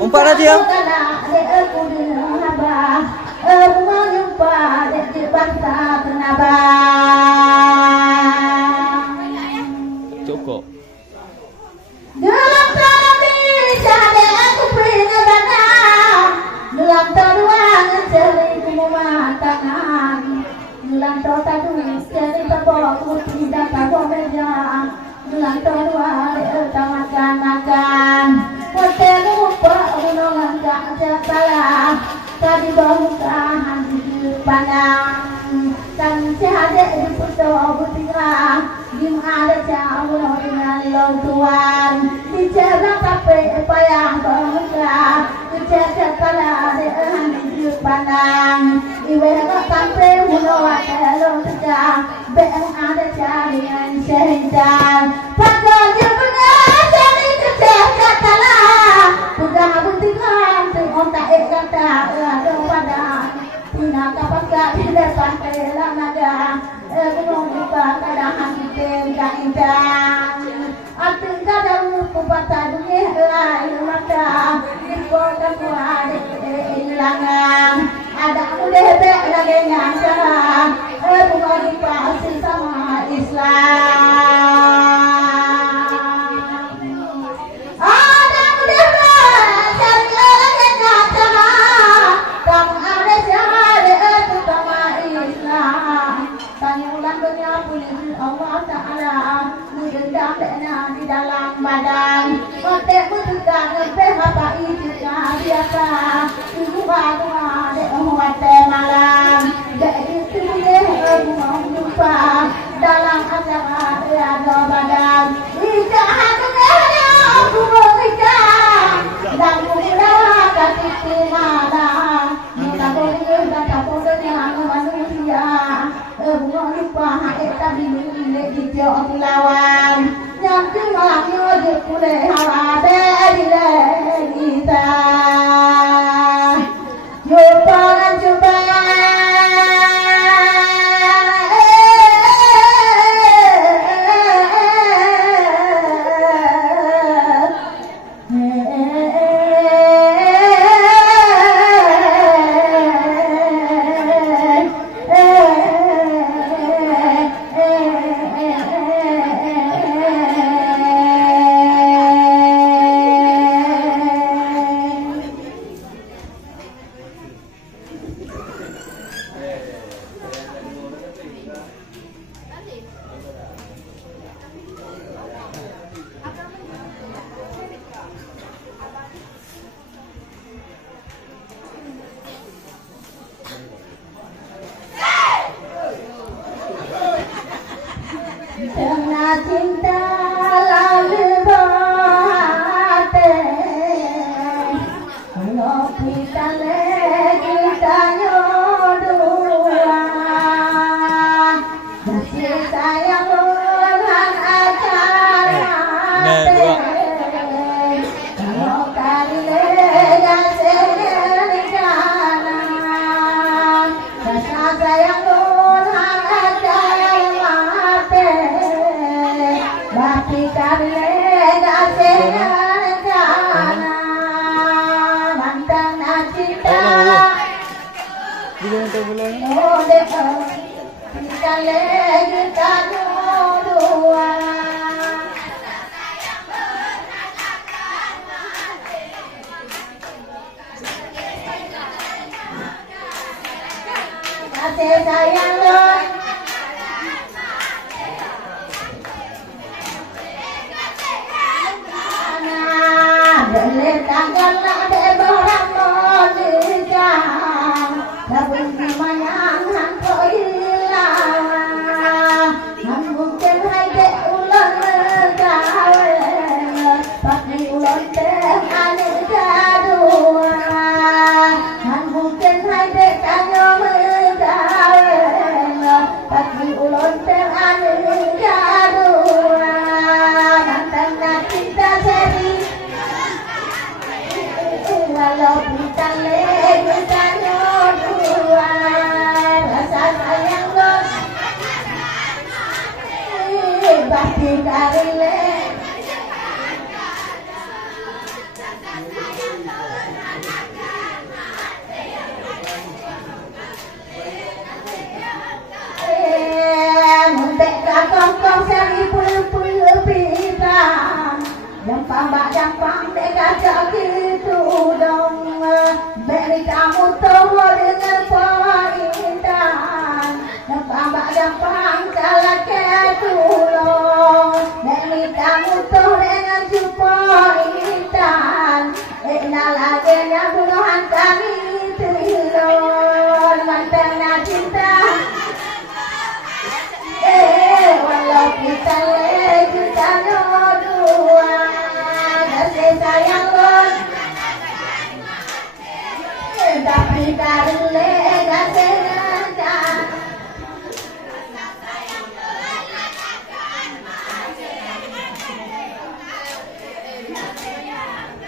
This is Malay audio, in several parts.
Umpat aja ya. Cukup. Sayang Lord, boleh tanggallah beberapa modern, tapi semayang hantu hilang, mungkin hai dek ulang kawan, pakai ulang dengan kedua, mungkin hai dek tanya pagi ulun terani kedua mantan cinta seri walau bukan lagi tanya dua rasa sayang lo bakti karile kong seri pul bintang yang pambak dampang dekat gitu dong beri kamu tahu dengan pointan yang pambak dampang salah ketulong beri kamu tahu dengan pointan nalagenya bunuhan kami trilon mantan cinta walau kita lagi tanya dua kasih sayang lo tapi dari lega sengaja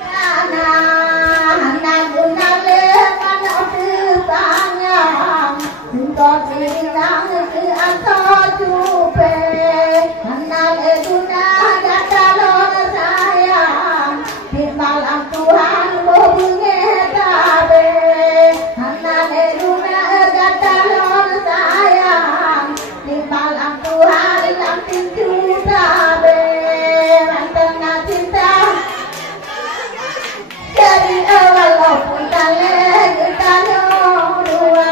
karena anak guna leman depannya untuk hilang ke atas cupe anak guna kata lo sayang di malam Tuhan bohongnya tabe anak guna kata lo sayang di malam Tuhan hilang pintu tabe mantan cinta dari awal walaupun kalian kita dua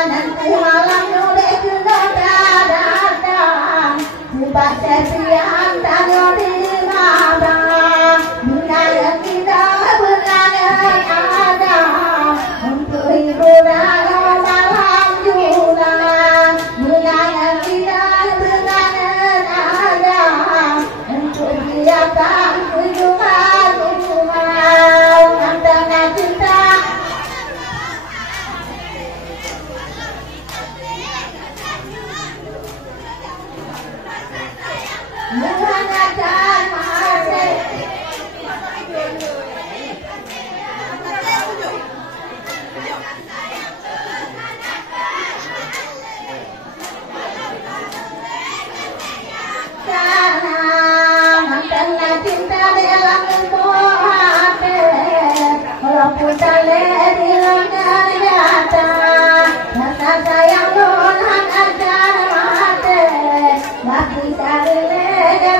nanti malam udah kena datang baca siang tanya di mana bila yang kita benar ada untuk hiburan malam juga bila yang kita benar ada untuk biarkan kunjungan mantan cinta mengadakan masih karena mantanlah cinta dalam hati walaupun tak di lengan nyata rasa sayang non ada mati masih dari lega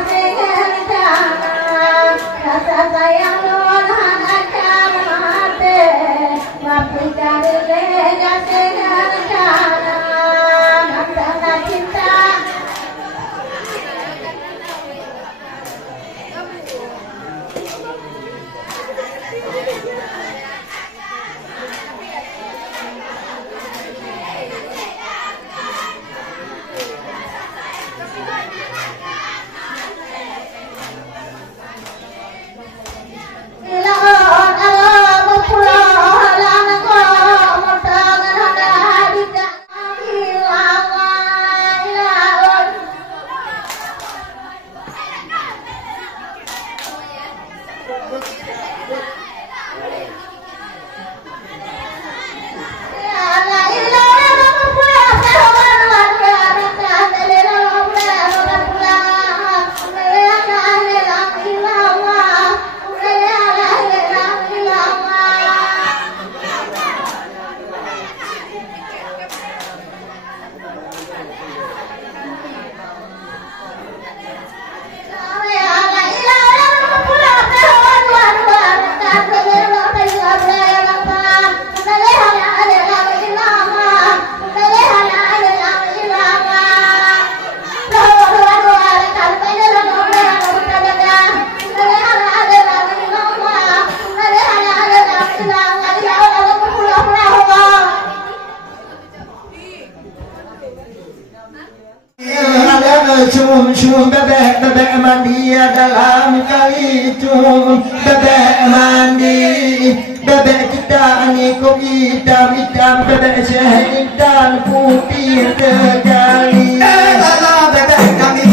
Cum bebek mandi dalam kali cum bebek mandi bebek kita ni kok hitam bebek hitam putih sekali lala bebek kami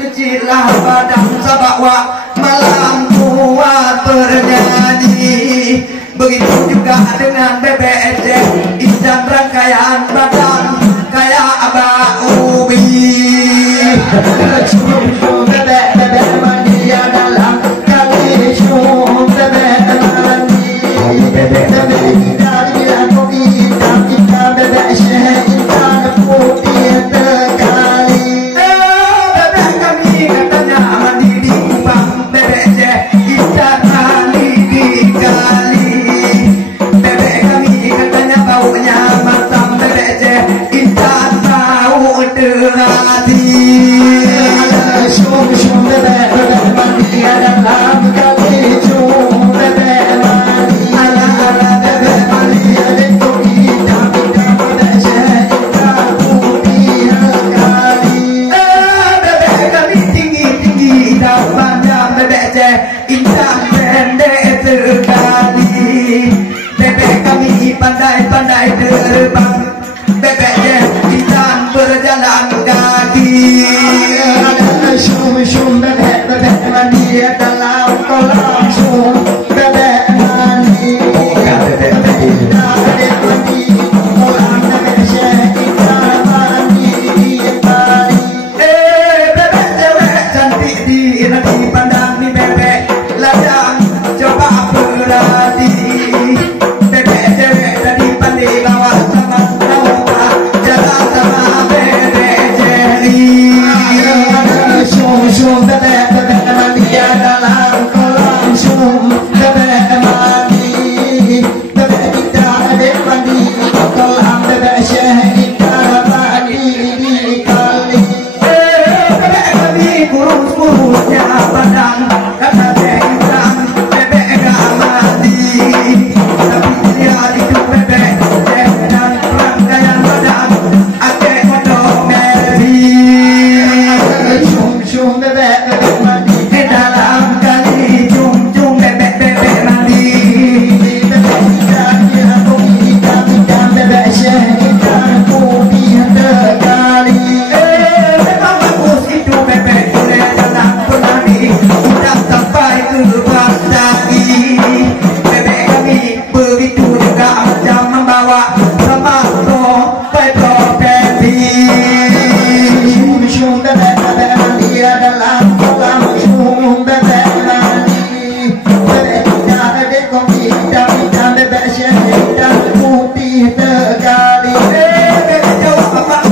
kecil lah badan sabakwa malam kuat bernyanyi begitu juga dengan bebek hitam rangkaian badan kayak abah ubi cum bebek mandi dalam kali cum bebek mandi bebek kita bilang kok hitam bebek hitam putih sekali bebek kami katanya mandi di kubang bebek hitam mandi di kali bebek kami katanya baunya matang bebek hitam bau hati cum bebek mandi dalam kali cum bebek mandi ala bebek mandi kok hitam bebek hitam putih sekali bebek kami tinggi dan panjang bebek hitam pendek sekali bebek kami pandai terbang bebek hitam berjalan kaki cum bebek mandi dalam kolam cum bebek mandi bebek mandi kolam bebek hitam mandi di kali bebek cewek cantik di nanti pandang di bebek ladang coba berhati bebek cewek tadi pandai bawa sama nawa jalan sama bebek jeli cum bebek mandi dalam kolam cum bebek mandi bebek kita adik mandi kolam bebek hitam mandi di kali bebek kami kurus-kurusnya badan kata hitam bebek gak mandi tapi dia itu bebek dan rangkaian badan akeh kodok merdi cum bebek mandi dalam kali cum bebek mandi bebek hitam bebek hitam putih sekali memang bagus itu bebek dalam pelani sudah sampai ke pagi bebek kami begitu juga macam membawa sembako petropeti cum bebek mandi dalam kolam cum bebek mandi bebek kita adik kok hitam bebek hitam putih sekali bebek jawab bapak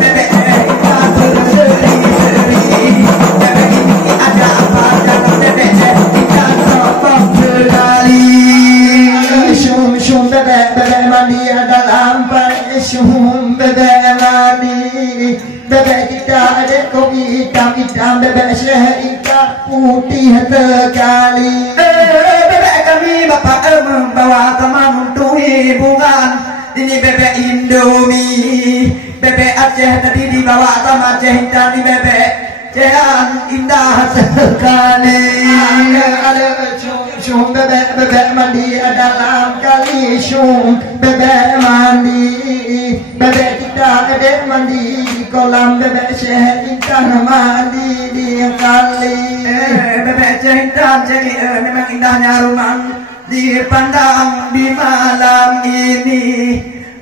bebek hitam berseri-seri bebek ini ada apa dalam bebek hitam sopok sekali cum bebek mandi dalam cum bebek mandi bebek kita adik kok hitam bebek hitam putih sekali bebek kami bapak membawa teman untuk hiburan ini bebek Indomie bebek Aceh tadi dibawa sama Aceh hitam di bebek Cehan indah sekali ada cum bebek mandi dalam kali cum bebek mandi bebek kita adik mandi kolam bebek hitam mandi di kali bebek hitam jadi memang indahnya rumah dipandang di malam ini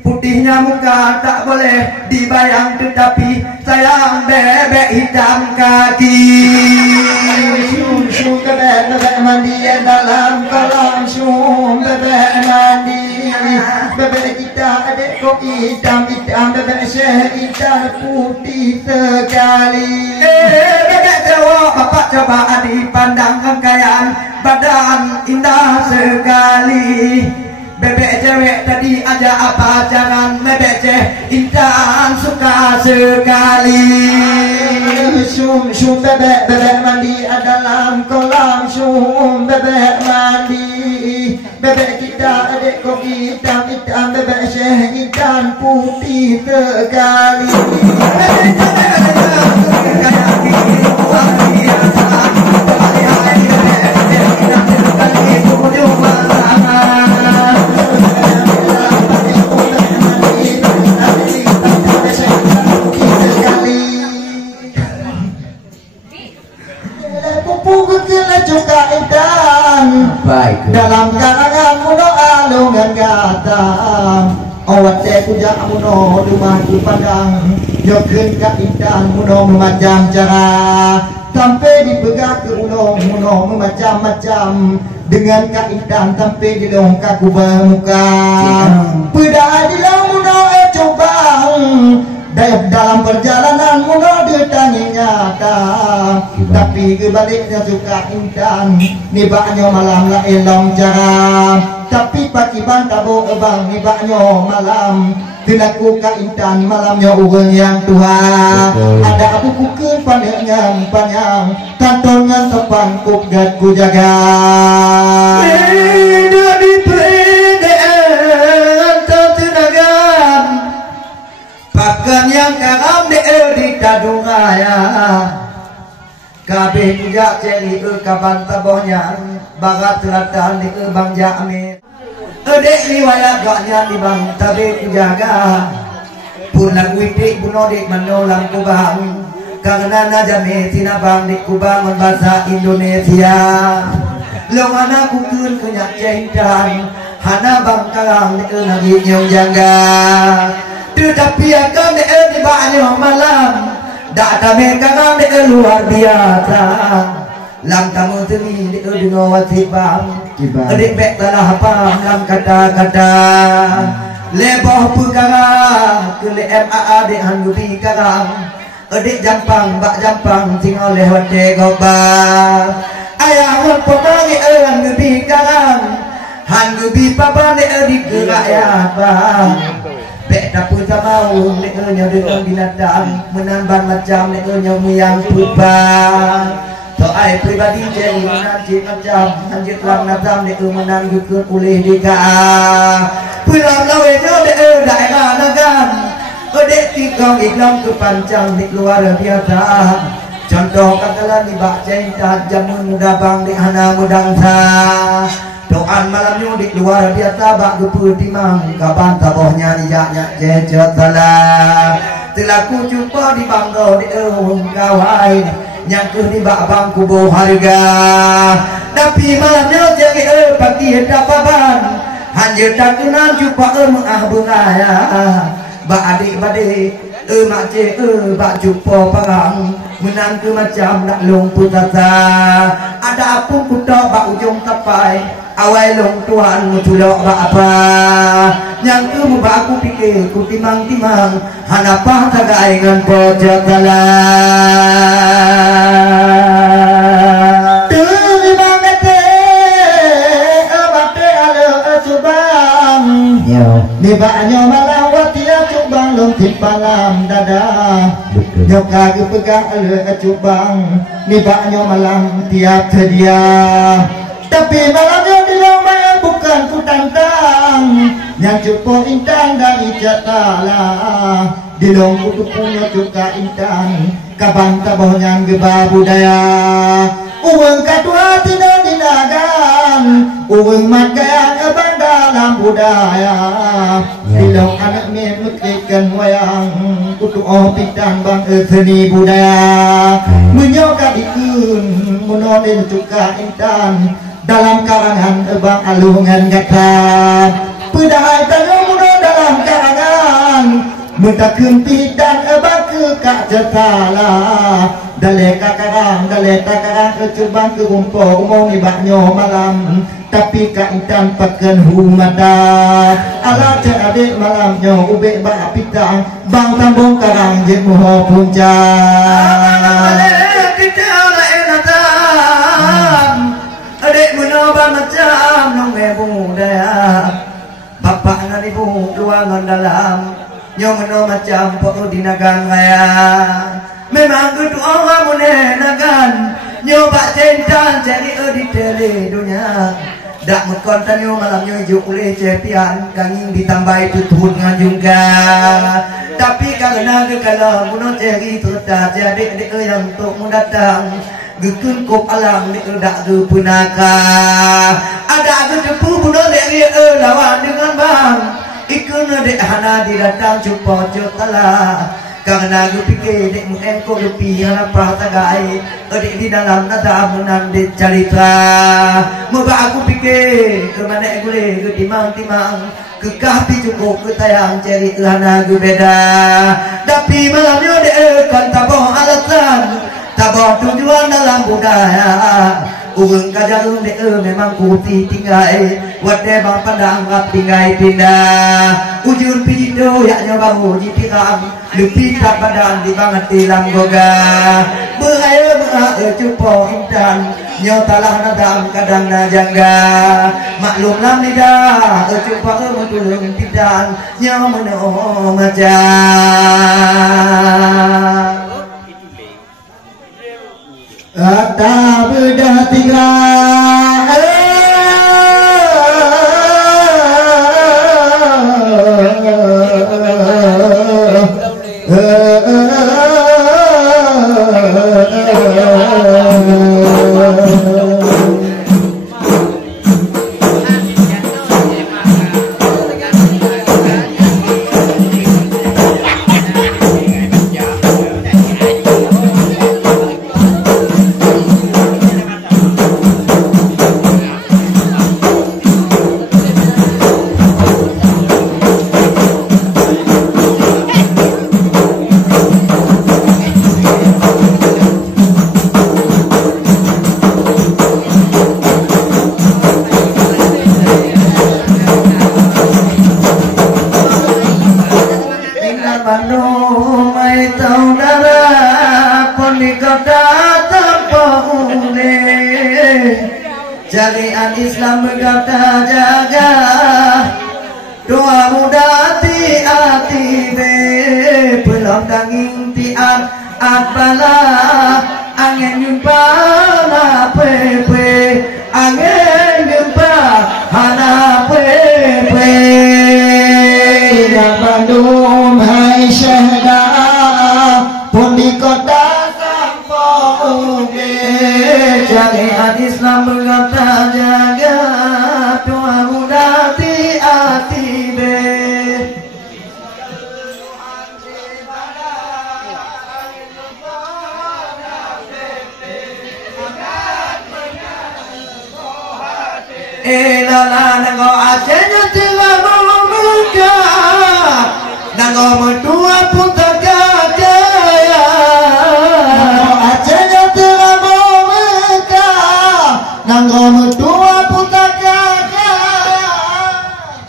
putihnya muka tak boleh dibayang tetapi sayang bebek hitam kaki cum bebek mandi dalam kolam cum bebek mandi bebek kita adik kok hitam bebek hitam putih sekali bebek cowok bapak coba dipandang kekayaan badan indah sekali bebek cewek tadi aja apa jangan bebek hitam suka sekali cum bebek mandi dalam kolam cum bebek mandi bebek kita adik kok hitam bebek hitam putih sekali puja muno rumah ku pandang nyokeun ka intan muno macam cara sampai dipegang ke muno macam-macam dengan ka intan sampai di longkak ku muka pada di muno cobang dalam perjalanan muno ditangi nyata tapi kebaliknya suka intan nibaknya malam la elong cara tapi pakiban tabo ebang nibaknya malam dilaku ka intan malamnya ugeun yang tua ada aku kukeun panjang tantongan tepan kugat ku jaga di pedaan tertenagam pakan yang karam de di kadungaya kabeh puja celi kaban tabohnya bagat selatan di bang jami edek liwaya gaknya di bang tabe kujaga pulang widik bunodik menolang kubang karena najame sinabang di kubang bahasa Indonesia longana kukun kunyak cintan hana bang karang di nagi nyong jangga tetapi akan di banyak malam data mereka kan luar biasa lang tamu teni di wajib bang adik bek telah apa dalam kata-kata leboh pegara ke MAA di hangubi karang adik jampang bak jampang tinggal lewat degoba ayah wan pemangi hangubi karang hangubi papa di adik gerak ya bang bek dapur sama leknya dengan binatang menambah macam leknya muyang pubang soai pribadi jadi menanjit macam nanjit lang nazam leknya menanggukun oleh dika pulang lawenya daerah nagan odek tikong iklam kepancang di luar biasa contoh katalah di bak cinta jamun muda bang di hana mudangsa doan malamnya di luar biasa bak gepu timang kapan tabohnya nijaknya jejot salah telaku jumpa di banggo di kawai nyangkuh di bak bang kubu harga tapi malamnya jadi pagi dapaban hanya takunan jumpa mengah bak adik-adik makcik bak jumpa parang menang ke macam nak longput tata ada pun kuda bak ujung tapai awal long tuan mutulok bak apa yang ke mubak aku pikir ku timang-timang hanapah tagai ngan pojok dalam terima ngete abate ala subang nibaknya malam watia cubang long timpalam dada nyoka pegang ala cubang nibaknya malam tiap sedia tapi malamnya di lomba bukan ku tantang yang cukup intan dari jatala di lomba ku punya juga intan kabang tabohnya geba budaya uang kadua tidak dinagan uang makan abang dalam budaya bilang anak ni mekrikan wayang kutu pintan bang seni budaya menyoka ikun menolin juga intan dalam karangan ebang alungan kata pedai tanah muda dalam karangan mentakun pidan ebang ke kak jetala daleka karang daleta karang kecubang ke gumpo umong ibaknyo malam tapi kak intan paken humada ala adik malamnyo ube bak pitang bang tambong karang jet muho puncak adik menobang macam nong ibu daya bapak ngan ibu luangan dalam nyong meno macam pokok di nagan raya memang kudu orang munenagan nyoba cinta jadi di tele dunia dak mekontan nyo malam nyo ijuk oleh cepian kanging ditambah tutut ngan juga tapi karena kekala muno ceri terta jadi adik yang untuk mendatang gekun kop alam ni dak ge punaka ada ge depu buno le lawan dengan bang ikun dek hana didatang jumpa jotala karena ge pikir dek engko lepi apa tagai dek di dalam nada menang dek cerita moga aku pikir ke mana gule ke timang-timang kekah pi cukup ke tayang ceri lana beda tapi malamnya dekan taboh alasan taboh tujuan dalam budaya Uang kajarung de memang kuti tinggai wade bang pandanggap tinggai pindah ujur pido yaknya bangu di pirang lebih tak badan di banget tilam goga beraya beraya cupo intan nyotalah nadam kadang najangga maklum lam lidah cupo metulung tidan nyamono macam Ada beda tiga Jalian Islam berkata jaga doa muda ti ati be pelong danging ti bala angin jumpa na pepe angin jumpa hana pepe dan Bandung hai syahda pun di kota Jalian Islam berkata jaga doa muda ti ati be lala nago acenya tiga muka nago mentua pun terjaya acenya tiga nanggo mertua putaka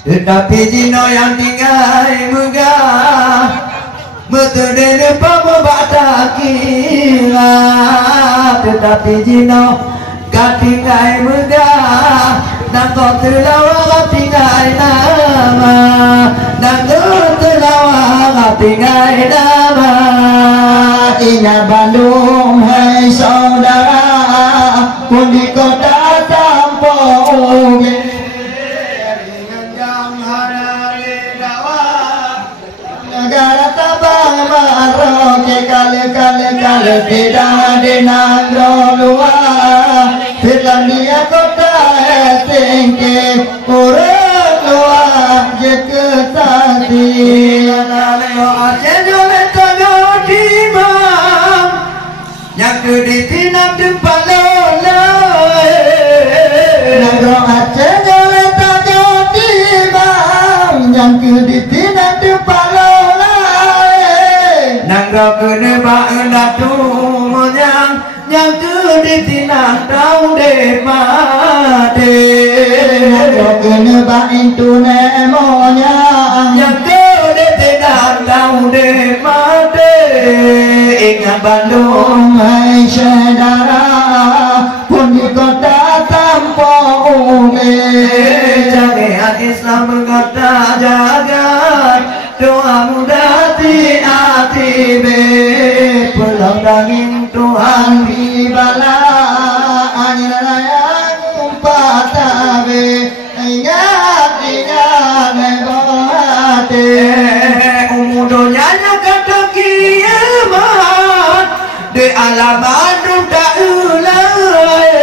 tetapi jino yang tinggal megah meterdene pabata kira tetapi jino katingai megah nanggo telawa tinggai nama nanggo telawa tinggai nama ingat Bandung hai saudara pun di kota Tampung negara Tabang Maroke kali tidak dinandro luar Finlandia kota Helsinki urut luar je kesati yang keditinan tempat Nangro Aceh jalan tak jadi bang yang keditinan tempat Nangro kene bang datu yang keditinan tau de mate Nangro kene bang itu nemonya yang keditinan tau de mate ingat Bandung hai saudara pun di kota Tampung Jalian Islam berkata jaga doa muda ti ati be pelong danging Tuhan di bala angin layang umpat tabe ingat nebate umudonya kata kiamat di alamat tak ulai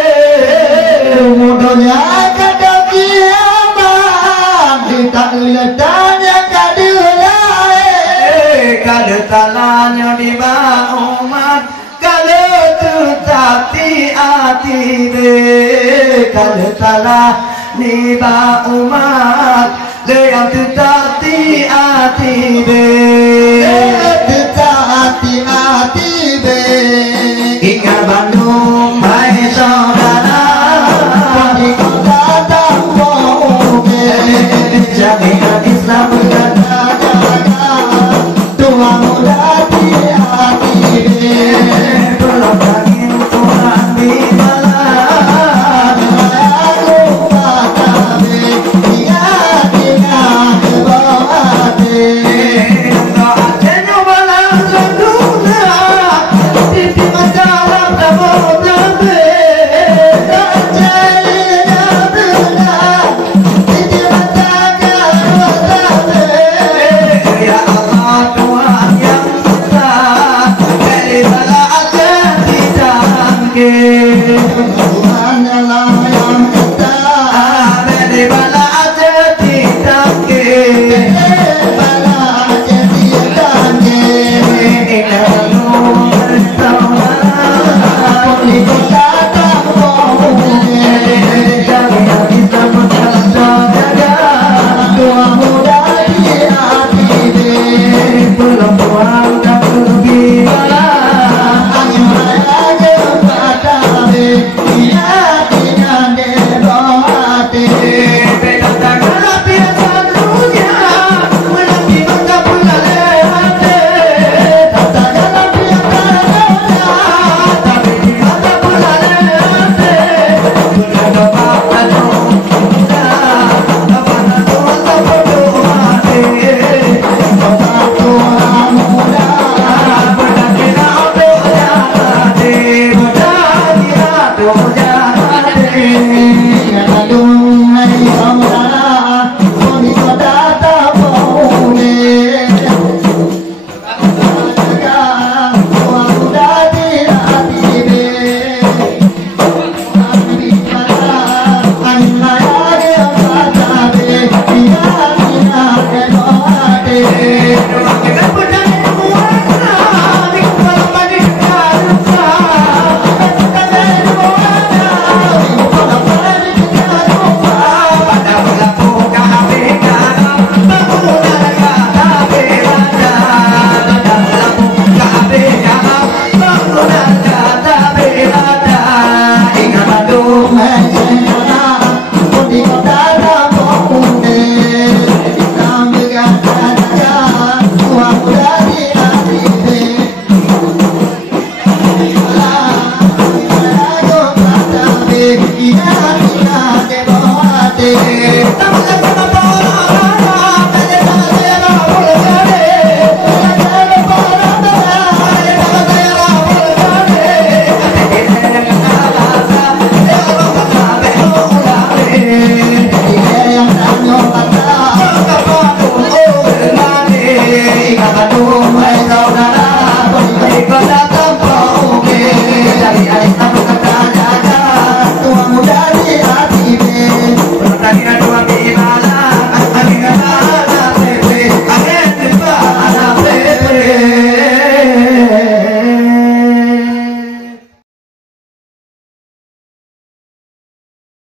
umudonya kata kiamat di tak ulatanya kadulai kada talanya di umat kada tetap ti ati be kada talah ni umat yang tetati hati be tetati hati be ingat Bandung hai so